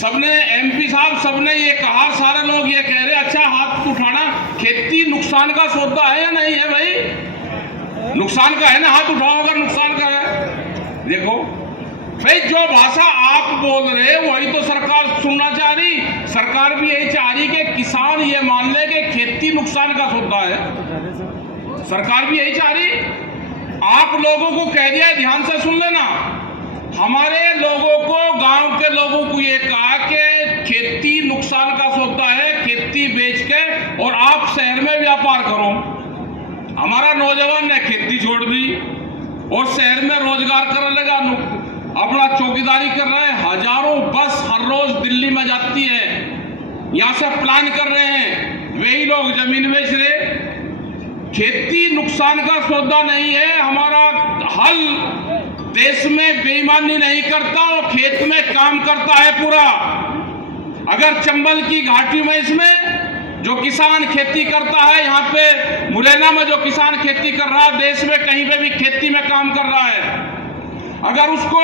सबने एमपी साहब सबने ये कहा, सारे लोग ये कह रहे अच्छा हाथ उठाना, खेती नुकसान का सौदा है या नहीं है भाई? नुकसान का है ना, हाथ उठाओ अगर नुकसान का है। देखो भाई, जो भाषा आप बोल रहे वही तो सरकार सुनना चाह रही। सरकार भी यही चाह रही कि किसान ये मान ले कि खेती नुकसान का सौदा है। सरकार भी यही चाह रही। आप लोगों को कह दिया, ध्यान से सुन लेना, हमारे लोगों को, गांव के लोगों को ये कहा कि खेती नुकसान का सौदा है, खेती बेच के और आप शहर में व्यापार करो। हमारा नौजवान ने खेती छोड़ दी और शहर में रोजगार करने लगा, अपना चौकीदारी कर रहा है। हजारों बस हर रोज दिल्ली में जाती है, यहां से प्लान कर रहे हैं, वही लोग जमीन बेच रहे। खेती नुकसान का सौदा नहीं है। हमारा हल देश में बेईमानी नहीं करता, वो खेत में काम करता है पूरा। अगर चंबल की घाटी में इसमें जो किसान खेती करता है, यहाँ पे मुरैना में जो किसान खेती कर रहा है, देश में कहीं पे भी खेती में काम कर रहा है, अगर उसको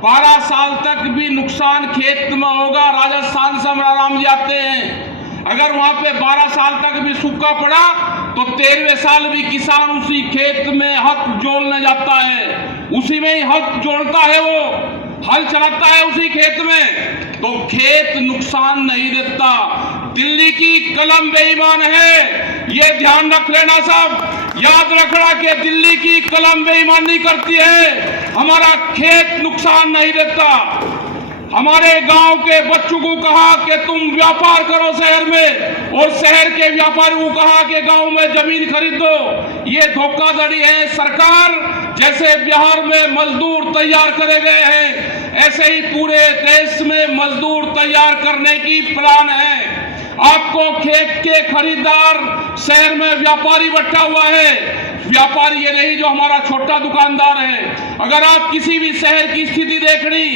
12 साल तक भी नुकसान खेत में होगा, राजस्थान से हम आराम जाते हैं, अगर वहां पे 12 साल तक भी सूखा पड़ा तो 13वें साल भी किसान उसी खेत में हक जोड़ने जाता है, उसी में ही हक जोड़ता है, वो हल चलाता है उसी खेत में। तो खेत नुकसान नहीं देता। दिल्ली की कलम बेईमान है, ये ध्यान रख लेना सब, याद रखना कि दिल्ली की कलम बेईमानी करती है, हमारा खेत नुकसान नहीं देता। हमारे गांव के बच्चों को कहा कि तुम व्यापार करो शहर में, और शहर के व्यापारी को कहा कि गांव में जमीन खरीदो। ये धोखाधड़ी है। सरकार जैसे बिहार में मजदूर तैयार करे गए हैं, ऐसे ही पूरे देश में मजदूर तैयार करने की प्लान है। आपको खेत के खरीदार शहर में व्यापारी बैठा हुआ है। व्यापारी ये नहीं जो हमारा छोटा दुकानदार है। अगर आप किसी भी शहर की स्थिति देखनी,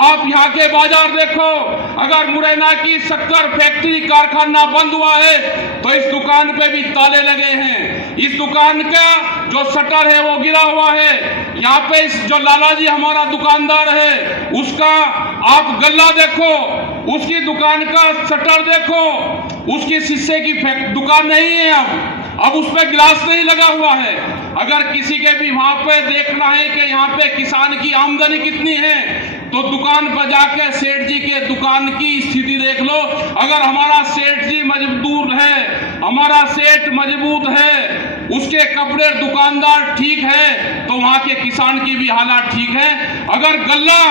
आप यहाँ के बाजार देखो, अगर मुरैना की शक्कर फैक्ट्री कारखाना बंद हुआ है तो इस दुकान पे भी ताले लगे हैं। इस दुकान का जो शटर है वो गिरा हुआ है। यहाँ पे इस जो लालाजी हमारा दुकानदार है, उसका आप गल्ला देखो, उसकी दुकान का शटर देखो, उसकी शीशे की दुकान नहीं है, अब उस पर गिलास नहीं लगा हुआ है। अगर किसी के भी वहां पे देखना है कि यहाँ पे किसान की आमदनी कितनी है, तो दुकान पर जाके सेठ जी के दुकान की स्थिति देख लो। अगर हमारा सेठ जी मजबूर है, हमारा सेठ मजबूत है, उसके कपड़े दुकानदार ठीक है, तो वहां के किसान की भी हालत ठीक है। अगर गल्ला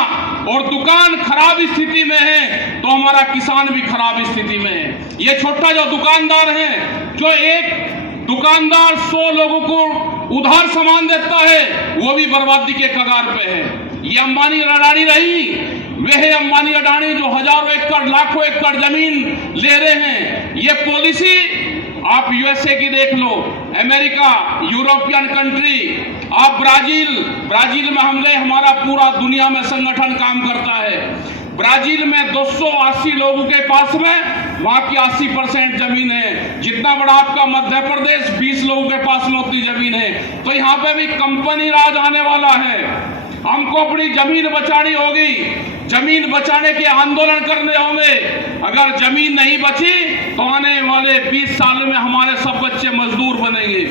और दुकान खराब स्थिति में है तो हमारा किसान भी खराब स्थिति में है। ये छोटा जो दुकानदार है, जो एक दुकानदार 100 लोगों को उधार सामान देता है, वो भी बर्बादी के कगार पे है। ये अंबानी अडानी रही, वे है अंबानी अडानी जो हजारों एकड़ लाखों एकड़ जमीन ले रहे हैं। ये पॉलिसी आप यूएसए की देख लो, अमेरिका, यूरोपियन कंट्री, आप ब्राजील में हमने हमारा पूरा दुनिया में संगठन काम करता है। ब्राजील में 280 लोगों के पास में वहां की 80% जमीन है। जितना बड़ा आपका मध्य प्रदेश, 20 लोगों के पास में उतनी जमीन है। तो यहाँ पे भी कंपनी राज आने वाला है। हमको अपनी जमीन बचानी होगी, जमीन बचाने के आंदोलन करने होंगे। अगर जमीन नहीं बची तो आने वाले 20 साल में हमारे सब बच्चे मजदूर बनेंगे।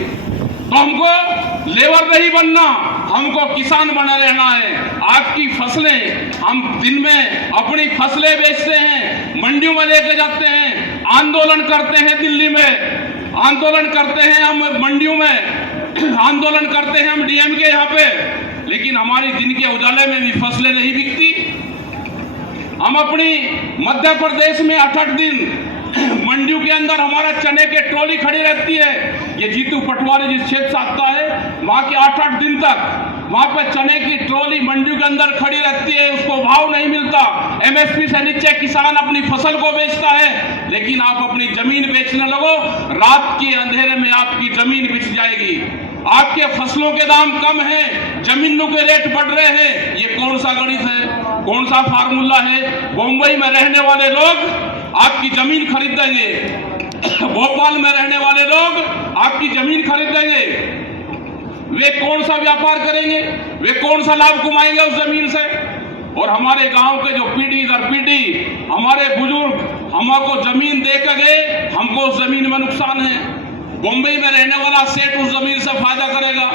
तो हमको लेबर नहीं बनना, हमको किसान बना रहना है। आपकी फसलें, हम दिन में अपनी फसलें बेचते हैं, मंडियों में लेके जाते हैं, आंदोलन करते हैं, दिल्ली में आंदोलन करते हैं, हम मंडियों में आंदोलन करते हैं, हम डीएम के यहाँ पे, लेकिन हमारी दिन के उजाले में भी फसलें नहीं बिकती। हम अपनी मध्य प्रदेश में 8-8 दिन मंडियों के अंदर हमारा चने के ट्रॉली खड़ी रहती है। ये जीतू पटवारी जिस क्षेत्र से आता है, वहां के 8-8 दिन तक वहां पे चने की ट्रॉली मंडियों के अंदर खड़ी रहती है, उसको भाव नहीं मिलता। एमएसपी से नीचे किसान अपनी फसल को बेचता है, लेकिन आप अपनी जमीन बेचने लगो, रात के अंधेरे में आपकी जमीन बिक जाएगी। आपके फसलों के दाम कम हैं, जमीनों के रेट बढ़ रहे हैं। ये कौन सा गणित है, कौन सा फार्मूला है? मुंबई में रहने वाले लोग आपकी जमीन खरीदेंगे, भोपाल में रहने वाले लोग आपकी जमीन खरीदेंगे। वे कौन सा व्यापार करेंगे? वे कौन सा लाभ कमाएंगे उस जमीन से? और हमारे गांव के जो पीढ़ी दर पीढ़ी हमारे बुजुर्ग हमको जमीन दे के गए, हमको उस जमीन में नुकसान है। बॉम्बे में रहने वाला सेठ उस जमीन से फायदा करेगा।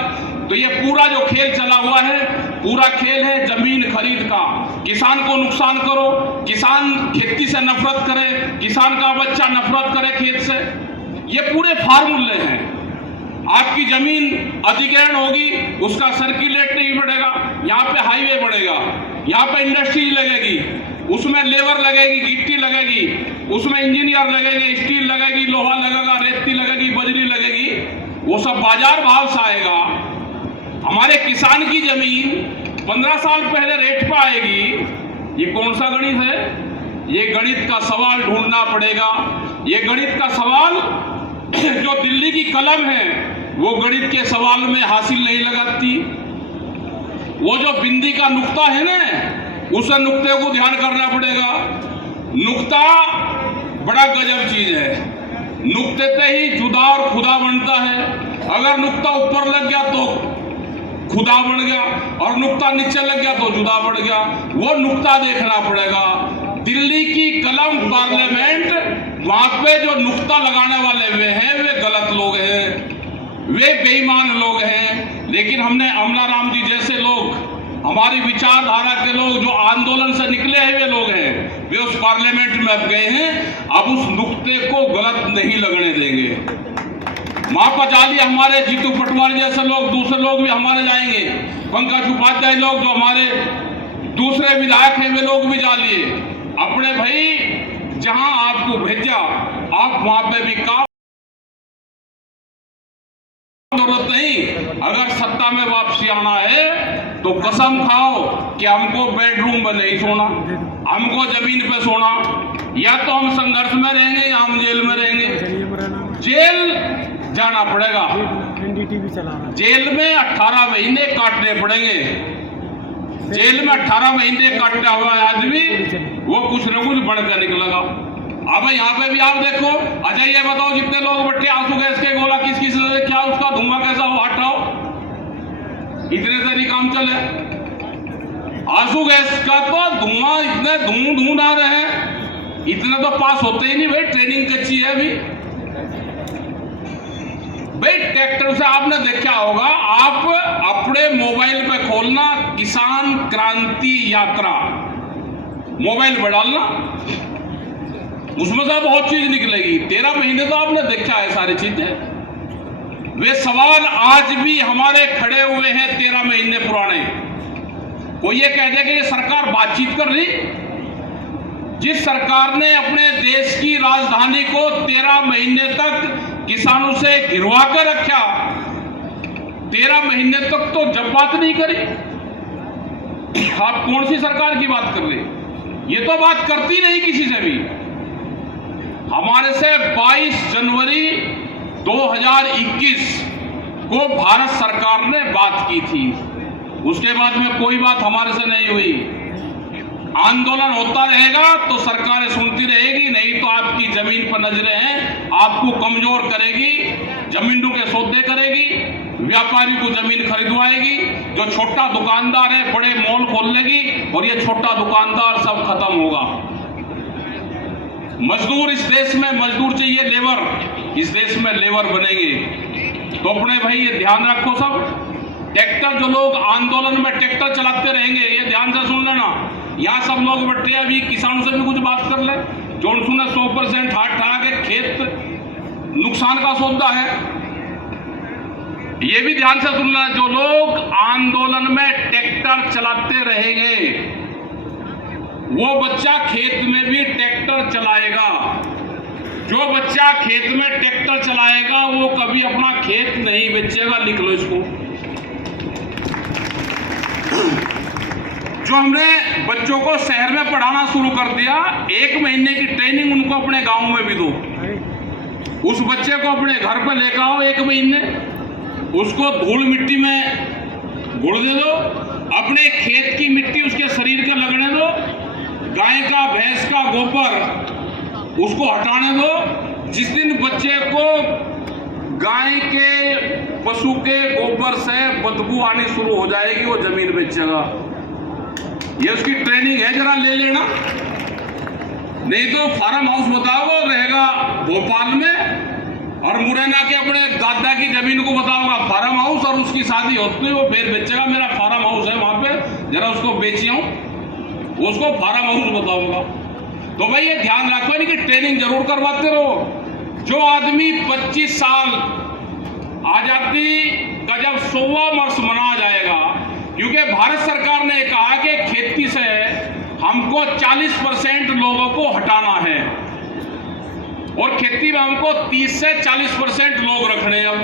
तो ये पूरा जो खेल चला हुआ है, पूरा खेल है जमीन खरीद का। किसान को नुकसान करो, किसान खेती से नफरत करे, किसान का बच्चा नफरत करे खेत से। ये पूरे फार्मूले हैं। आपकी जमीन अधिग्रहण होगी, उसका सर्कुलेट नहीं बढ़ेगा, यहाँ पे हाईवे बढ़ेगा, यहाँ पे इंडस्ट्री लगेगी, उसमें लेबर लगेगी, गिट्टी लगेगी, उसमें इंजीनियर लगेंगे, स्टील लगेगी, लोहा लगेगा, रेती लगेगी, बजरी लगेगी, वो सब बाजार भाव से आएगा। हमारे किसान की जमीन 15 साल पहले रेट पर आएगी। ये कौन सा गणित है? ये गणित का सवाल ढूंढना पड़ेगा। ये गणित का सवाल जो दिल्ली की कलम है वो गणित के सवाल में हासिल नहीं लगाती। वो जो बिंदी का नुक्ता है ना, उस नुक्ते को ध्यान करना पड़ेगा। नुक्ता बड़ा गजब चीज है। नुक्ते से ही जुदा और खुदा बनता है। अगर नुक्ता ऊपर लग गया तो खुदा बन गया, और नुक्ता नीचे लग गया तो जुदा बढ़ गया। वो नुक्ता देखना पड़ेगा। दिल्ली की कलम पार्लियामेंट, वहां पे जो नुक्ता लगाने वाले वे हैं, वे गलत लोग हैं, वे बेईमान लोग हैं। लेकिन हमने अमलाराम जी जैसे लोग, हमारी विचारधारा के लोग जो आंदोलन से निकले हैं, वे लोग हैं, वे उस पार्लियामेंट में अब गए हैं। अब उस नुक्ते को गलत नहीं लगने देंगे। वहां पर जालिए हमारे जीतू पटवारी जैसे लोग, दूसरे लोग भी हमारे जाएंगे, पंकज उपाध्याय लोग जो हमारे दूसरे विधायक हैं, वे लोग भी जालिए। अपने भाई जहां आपको भेजा, आप वहां पे भी काम जरूरत नहीं। अगर सत्ता में वापसी आना है तो कसम खाओ कि हमको बेडरूम में नहीं सोना, हमको जमीन पे सोना। या तो हम संघर्ष में रहेंगे या हम जेल में रहेंगे। जेल जाना पड़ेगा। एनडीटीवी चला रहा है। जेल में 18 महीने काटने पड़ेंगे। जेल में 18 महीने काटता हुआ आदमी वो कुछ न कुछ बढ़कर निकलेगा। अब यहाँ पे भी आप देखो। अच्छा ये बताओ, जितने लोग बैठे आंसू गैस के गोला किस किस ने क्या, उसका धुआं कैसा हो, हटाओ। इतने से नहीं काम चले। आंसू गैस का तो धुआं इतने धूं आ रहे हैं, इतने तो पास होते ही नहीं भाई, ट्रेनिंग कच्ची है अभी भाई। ट्रैक्टर से आपने देखा होगा, आप अपने मोबाइल पे खोलना किसान क्रांति यात्रा, मोबाइल पर डालना, उसमें से बहुत चीज निकलेगी। 13 महीने तो आपने देखा है सारी चीजें। वे सवाल आज भी हमारे खड़े हुए हैं 13 महीने पुराने। कोई ये कह दे कि ये सरकार बातचीत कर रही। जिस सरकार ने अपने देश की राजधानी को 13 महीने तक किसानों से घिरवा कर रखा, 13 महीने तक तो जब बात नहीं करी। आप कौन सी सरकार की बात कर रहे? ये तो बात करती नहीं किसी से भी। हमारे से 22 जनवरी 2021 को भारत सरकार ने बात की थी। उसके बाद में कोई बात हमारे से नहीं हुई। आंदोलन होता रहेगा तो सरकारें सुनती रहेगी, नहीं तो आपकी जमीन पर नजरें हैं, आपको कमजोर करेगी, जमीनों के सौदे करेगी, व्यापारी को जमीन खरीदवाएगी, जो छोटा दुकानदार है बड़े मॉल खोल लेगी, और ये छोटा दुकानदार सब खत्म होगा। मजदूर इस देश में मजदूर चाहिए, लेबर इस देश में लेबर बनेंगे। तो अपने भाई ये ध्यान रखो सब। ट्रैक्टर जो लोग आंदोलन में ट्रैक्टर चलाते रहेंगे, ये ध्यान से सुन लेना। यहाँ सब लोग बैठे अभी किसानों से भी कुछ बात कर ले। जोनसू ने 100% हाथ ठहरा के खेत नुकसान का सौदा है, ये भी ध्यान से सुनना। जो लोग आंदोलन में ट्रैक्टर चलाते रहेंगे, वो बच्चा खेत में भी ट्रैक्टर चलाएगा। जो बच्चा खेत में ट्रैक्टर चलाएगा वो कभी अपना खेत नहीं बेचेगा। लिख लो इसको। जो हमने बच्चों को शहर में पढ़ाना शुरू कर दिया, 1 महीने की ट्रेनिंग उनको अपने गांव में भी दो। उस बच्चे को अपने घर पर लेकर आओ 1 महीने, उसको धूल मिट्टी में घुल दे दो, अपने खेत की मिट्टी उसके शरीर के लगने दो, गाय का भैंस का गोबर उसको हटाने दो। जिस दिन बच्चे को गाय के पशु के गोबर से बदबू आनी शुरू हो जाएगी, वो जमीन बेचेगा। ये उसकी ट्रेनिंग है, जरा ले लेना। नहीं तो फार्म हाउस बताओ रहेगा भोपाल में, और मुरैना के अपने दादा की जमीन को बताऊंगा फार्म हाउस, और उसकी शादी होती है वो फिर बेचेगा, मेरा फार्म हाउस है वहां पे, जरा उसको बेचियो, उसको फार्म हाउस बताऊंगा। तो भाई ये ध्यान रखो नहीं कि ट्रेनिंग जरूर करवाते रहो। जो आदमी 25 साल आजादी का जब 100वां वर्ष मनाया जाएगा, क्योंकि भारत सरकार ने कहा कि खेती से हमको 40% लोगों को हटाना है, और खेती में हमको 30 से 40% लोग रखने हैं।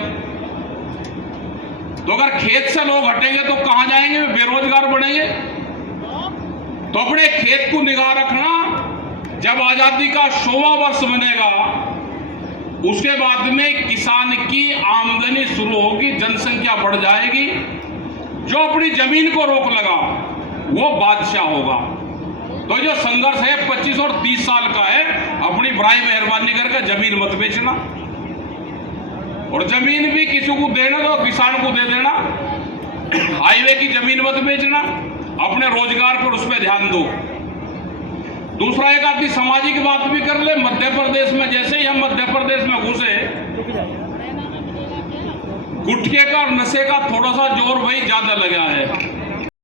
तो अगर खेत से लोग हटेंगे तो कहां जाएंगे, बेरोजगार बढ़ेंगे। तो अपने खेत को निगाह रखना। जब आजादी का 100वां वर्ष बनेगा, उसके बाद में किसान की आमदनी शुरू होगी, जनसंख्या बढ़ जाएगी। जो अपनी जमीन को रोक लगा वो बादशाह होगा। तो जो संघर्ष है 25 और 30 साल का है, अपनी बड़ी मेहरबानी करके जमीन मत बेचना, और जमीन भी किसी को देना तो किसान को दे देना। हाईवे की जमीन मत बेचना, अपने रोजगार पर उस पर ध्यान दो। दूसरा एक आदमी सामाजिक बात भी कर ले। मध्य प्रदेश में जैसे ही हम मध्य प्रदेश में घुसे, गुटखे का और नशे का थोड़ा सा जोर भाई ज्यादा लगा है।